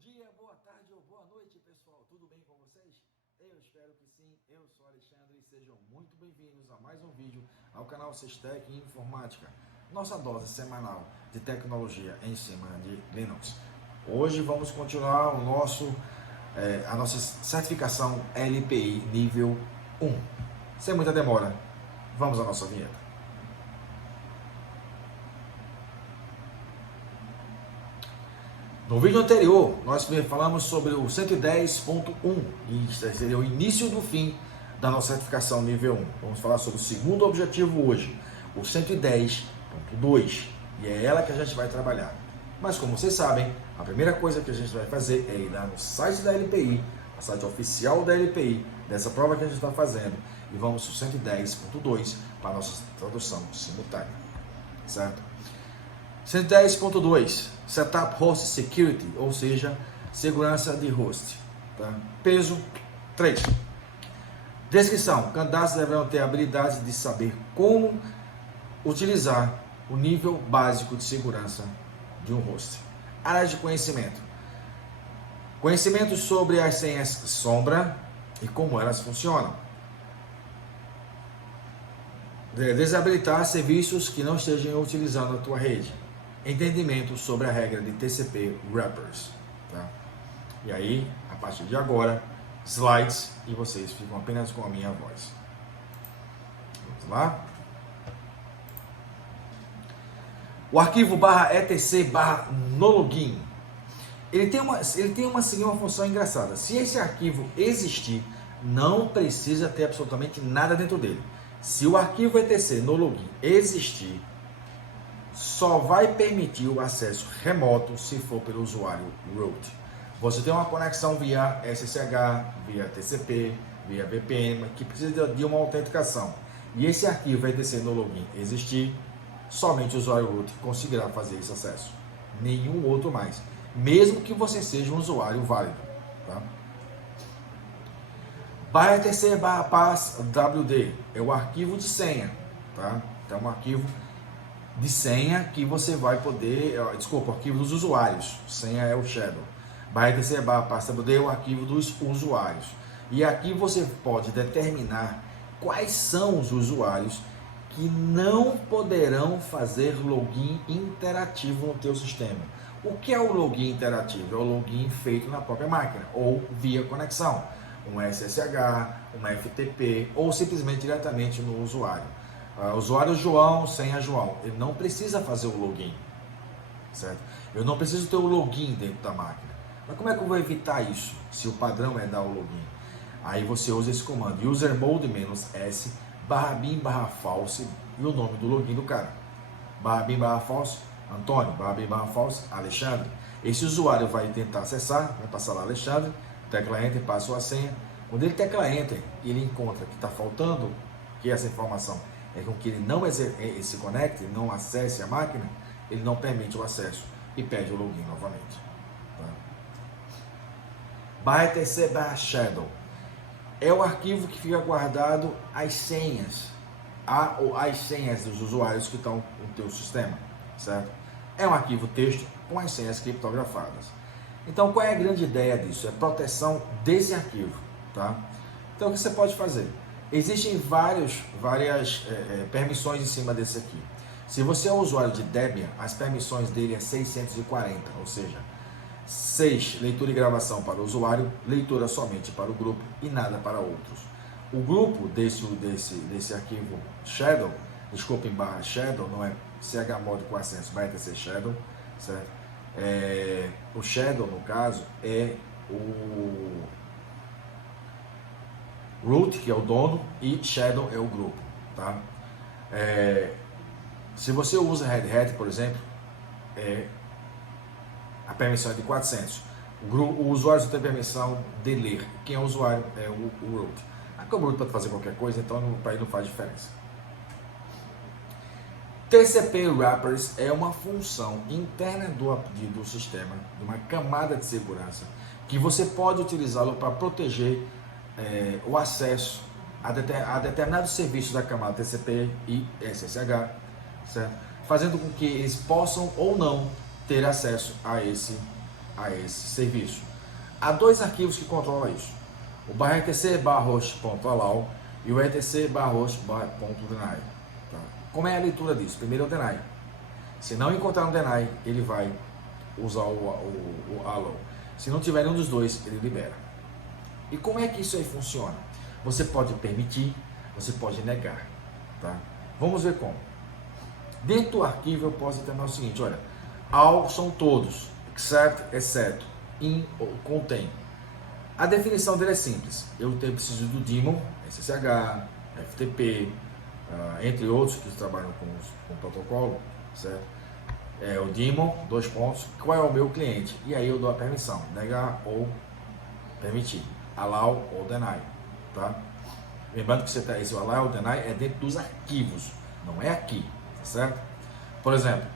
dia, boa tarde ou boa noite, pessoal. Tudo bem com vocês? Eu espero que sim. Eu sou Alexandre e sejam muito bem-vindos a mais um vídeo ao canal Sistec Informática, nossa dose semanal de tecnologia em cima de Linux. Hoje vamos continuar a nossa certificação LPI nível 1. Sem muita demora, vamos à nossa vinheta. No vídeo anterior, nós falamos sobre o 110.1 e seria o início do fim da nossa certificação nível 1. Vamos falar sobre o segundo objetivo hoje, o 110.2, e é ela que a gente vai trabalhar. Mas como vocês sabem, a primeira coisa que a gente vai fazer é ir lá no site da LPI, o site oficial da LPI, dessa prova que a gente está fazendo, e vamos para o 110.2 para a nossa tradução simultânea, certo? 110.2, Setup Host Security, ou seja, segurança de host. Tá? Peso 3. Descrição: candidatos deverão ter a habilidade de saber como utilizar o nível básico de segurança de um host. Áreas de conhecimento: conhecimento sobre as senhas sombra e como elas funcionam. Desabilitar serviços que não estejam utilizando a tua rede. Entendimento sobre a regra de TCP Wrappers. Tá? E aí, a partir de agora, slides e vocês ficam apenas com a minha voz. Vamos lá? O arquivo /etc/nologin, ele tem uma função engraçada. Se esse arquivo existir, não precisa ter absolutamente nada dentro dele. Se o arquivo etc nologin existir, só vai permitir o acesso remoto se for pelo usuário root. Você tem uma conexão via SSH, via TCP, via VPN, que precisa de uma autenticação. E esse arquivo etc nologin existir, somente o usuário root conseguirá fazer esse acesso. Nenhum outro mais. Mesmo que você seja um usuário válido. Tá? /etc/passwd é o arquivo de senha. Tá? Então é um arquivo de senha que você vai poder, o arquivo dos usuários, senha é o shadow. /etc/passwd é o arquivo dos usuários. E aqui você pode determinar quais são os usuários que não poderão fazer login interativo no teu sistema. O que é o login interativo? É o login feito na própria máquina ou via conexão, um SSH, uma FTP ou simplesmente diretamente no usuário. Usuário João, senha João, ele não precisa fazer o login, certo? Eu não preciso ter o login dentro da máquina. Mas como é que eu vou evitar isso, se o padrão é dar o login? Aí você usa esse comando, usermod -s /bin/false e o nome do login do cara. /bin/false, Antônio, /bin/false, Alexandre. Esse usuário vai tentar acessar, vai passar lá Alexandre, tecla Enter, passa a senha. Quando ele tecla Enter, ele encontra que está faltando, que essa informação é com que ele não se conecte, não acesse a máquina, ele não permite o acesso e pede o login novamente. Tá? /etc/shadow é o arquivo que fica guardado as senhas dos usuários que estão no teu sistema, certo? É um arquivo texto com as senhas criptografadas. Então, qual é a grande ideia disso? É proteção desse arquivo, tá? Então, o que você pode fazer? Existem várias permissões em cima desse aqui. Se você é um usuário de Debian, as permissões dele é 640, ou seja, 6 leitura e gravação para o usuário, leitura somente para o grupo e nada para outros. O grupo desse arquivo shadow, desculpem, /shadow, não é chmod com acento, vai ter shadow, certo? O shadow, no caso, é o root, que é o dono, e shadow é o grupo. Tá? Se você usa Red Hat, por exemplo, a permissão é de 400. O usuário só tem permissão de ler. Quem é o usuário é o root. Aqui o root pode fazer qualquer coisa, então para ele não faz diferença. TCP Wrappers é uma função interna do sistema, de uma camada de segurança, que você pode utilizá-lo para proteger o acesso a determinados serviços da camada TCP e SSH, certo? Fazendo com que eles possam ou não ter acesso a a esse serviço. Há dois arquivos que controlam isso: o /etc/host.allow e o etc/host.deny. Tá? Como é a leitura disso? Primeiro é o deny. Se não encontrar um deny, ele vai usar o allow. Se não tiver nenhum dos dois, ele libera. E como é que isso aí funciona? Você pode permitir, você pode negar. Tá? Vamos ver como. Dentro do arquivo eu posso determinar o seguinte: olha, all são todos, except, exceto, in ou contém. A definição dele é simples. Eu preciso do daemon, SSH, FTP, entre outros que trabalham com protocolo, certo? O daemon, dois pontos, qual é o meu cliente? E aí eu dou a permissão, negar ou permitir, allow ou deny, tá? Lembrando que esse allow ou deny é dentro dos arquivos, não é aqui, tá certo? Por exemplo,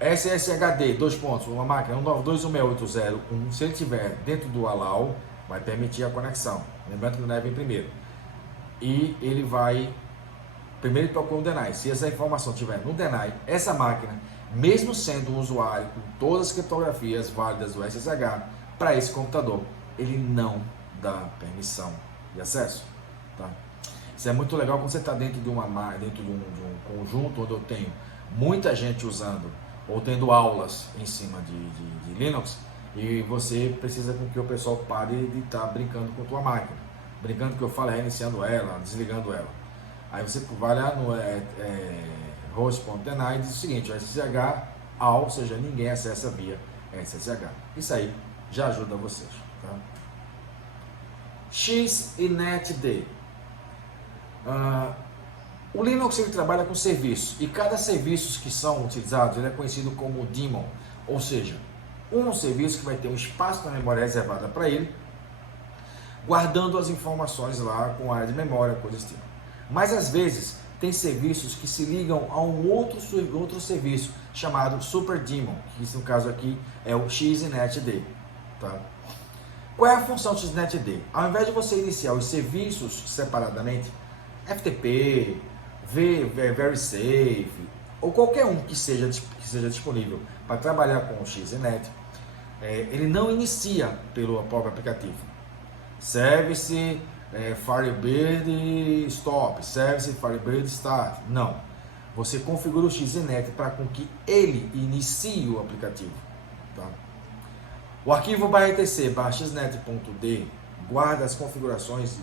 SSHD, dois pontos, uma máquina 192.168.0.1, se ele estiver dentro do allow, vai permitir a conexão. Lembrando que o deny vem primeiro. E ele vai, primeiro procura o deny. Se essa informação estiver no deny, essa máquina, mesmo sendo um usuário com todas as criptografias válidas do SSH, para esse computador, ele não dá permissão de acesso. Tá? Isso é muito legal quando você está dentro de um conjunto onde eu tenho muita gente usando ou tendo aulas em cima de Linux, e você precisa com que o pessoal pare de estar brincando com a tua máquina, brincando que eu falo, reiniciando ela, desligando ela. Aí você vai lá no host.deny e diz o seguinte: o SSH all, ou seja, ninguém acessa via SSH. Isso aí já ajuda vocês. Tá? X e NetD. O Linux ele trabalha com serviços, e cada serviço que são utilizados ele é conhecido como daemon, ou seja, um serviço que vai ter um espaço na memória reservada para ele, guardando as informações lá com área de memória, coisas tipo. Mas às vezes tem serviços que se ligam a um outro serviço chamado super daemon, que no caso aqui é o XNetD. Tá? Qual é a função do XNetD? Ao invés de você iniciar os serviços separadamente, FTP, VeriSafe ou qualquer um que seja disponível para trabalhar com o XNet, ele não inicia pelo próprio aplicativo. Service Firebird Stop, Service Firebird Start. Não. Você configura o XNet para com que ele inicie o aplicativo. Tá? O arquivo /etc/xnet.d guarda as configurações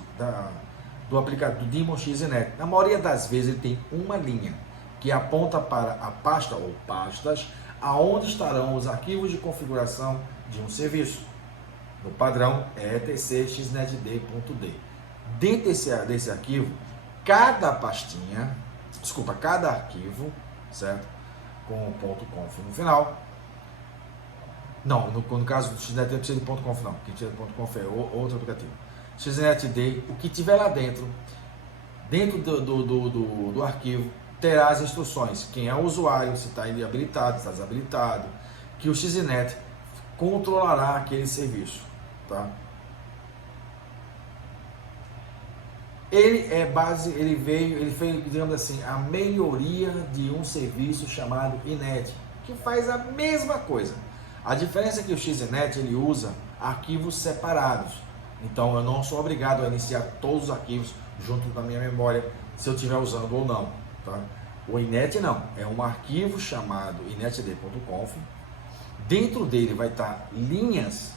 do aplicativo do daemon XNet. Na maioria das vezes ele tem uma linha que aponta para a pasta ou pastas aonde estarão os arquivos de configuração de um serviço. No padrão é etc/xnetd.d. Dentro desse arquivo, cada arquivo, certo? Com o .conf no final. Não, no caso do XNetD precisa de .conf não, que precisa de .conf é outro aplicativo. XNetD, o que tiver lá dentro do arquivo, terá as instruções, quem é o usuário, se está habilitado, se está desabilitado, que o XNet controlará aquele serviço. Tá? Ele fez, digamos assim, a melhoria de um serviço chamado inet, que faz a mesma coisa. A diferença é que o XNet ele usa arquivos separados. Então eu não sou obrigado a iniciar todos os arquivos junto da minha memória, se eu estiver usando ou não. Tá? O inet não, é um arquivo chamado inetd.conf. Dentro dele vai estar linhas,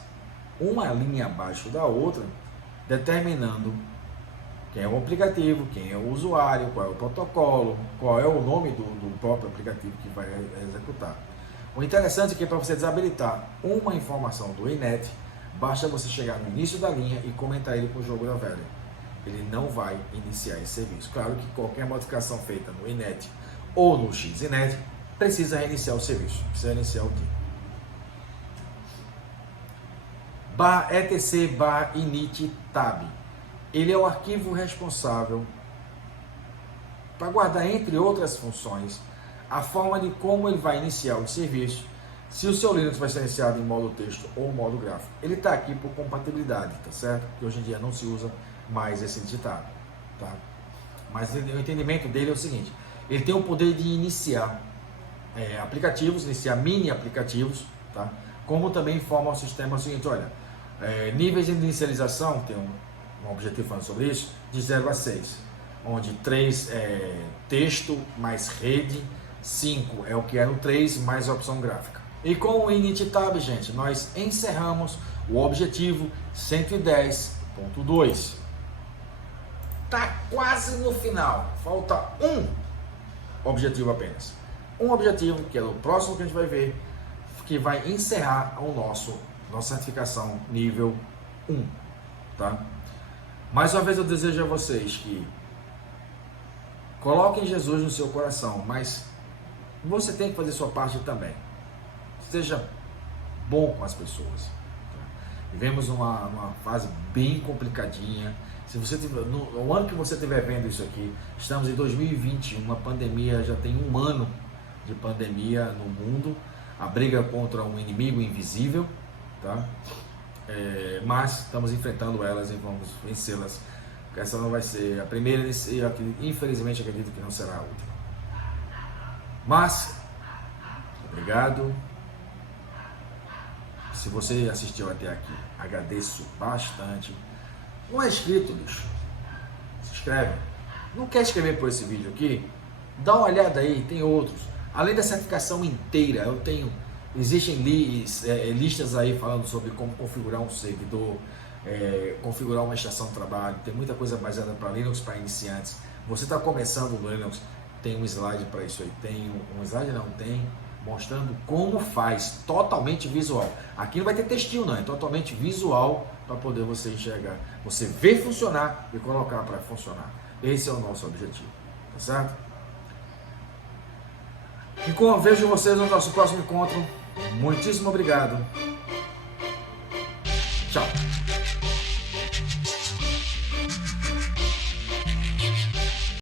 uma linha abaixo da outra, determinando quem é o aplicativo, quem é o usuário, qual é o protocolo, qual é o nome do próprio aplicativo que vai executar. O interessante é que para você desabilitar uma informação do inet, basta você chegar no início da linha e comentar ele com o jogo da velha. Ele não vai iniciar esse serviço. Claro que qualquer modificação feita no inet ou no XNet precisa reiniciar o serviço, precisa iniciar o dia. etc/init tab. Ele é o arquivo responsável para guardar, entre outras funções, a forma de como ele vai iniciar o serviço, se o seu Linux vai ser iniciado em modo texto ou modo gráfico. Ele está aqui por compatibilidade, tá certo? Que hoje em dia não se usa mais esse digitado, tá? Mas o entendimento dele é o seguinte: ele tem o poder de iniciar aplicativos, iniciar mini aplicativos, tá? como também informa o sistema o seguinte, olha, níveis de inicialização, tem um objetivo falando sobre isso, de 0 a 6, onde 3 é texto mais rede, 5 é o que é no 3 mais a opção gráfica. E com o Init Tab, gente, nós encerramos o objetivo 110.2. Tá quase no final, falta um objetivo apenas. Um objetivo, que é o próximo que a gente vai ver, que vai encerrar o nossa certificação nível 1, tá? Mais uma vez eu desejo a vocês que coloquem Jesus no seu coração, mas você tem que fazer sua parte também. Seja bom com as pessoas. Tá? Vivemos uma fase bem complicadinha. Se você tiver, no ano que você estiver vendo isso aqui, estamos em 2021, uma pandemia, já tem um ano de pandemia no mundo, a briga contra um inimigo invisível, tá? Mas estamos enfrentando elas e vamos vencê-las. Essa não vai ser a primeira e infelizmente acredito que não será a última. Mas, obrigado. Se você assistiu até aqui, agradeço bastante. Não é inscrito, bicho? Se inscreve. Não quer escrever por esse vídeo aqui? Dá uma olhada aí, tem outros. Além da certificação inteira, existem listas aí falando sobre como configurar um servidor, configurar uma estação de trabalho. Tem muita coisa baseada para Linux, para iniciantes. Você está começando no Linux, tem um slide para isso aí. Tem um slide, não tem, mostrando como faz, totalmente visual. Aqui não vai ter textinho não, é totalmente visual para poder você enxergar, você ver funcionar e colocar para funcionar. Esse é o nosso objetivo, tá certo? E vejo vocês no nosso próximo encontro. Muitíssimo obrigado. Tchau.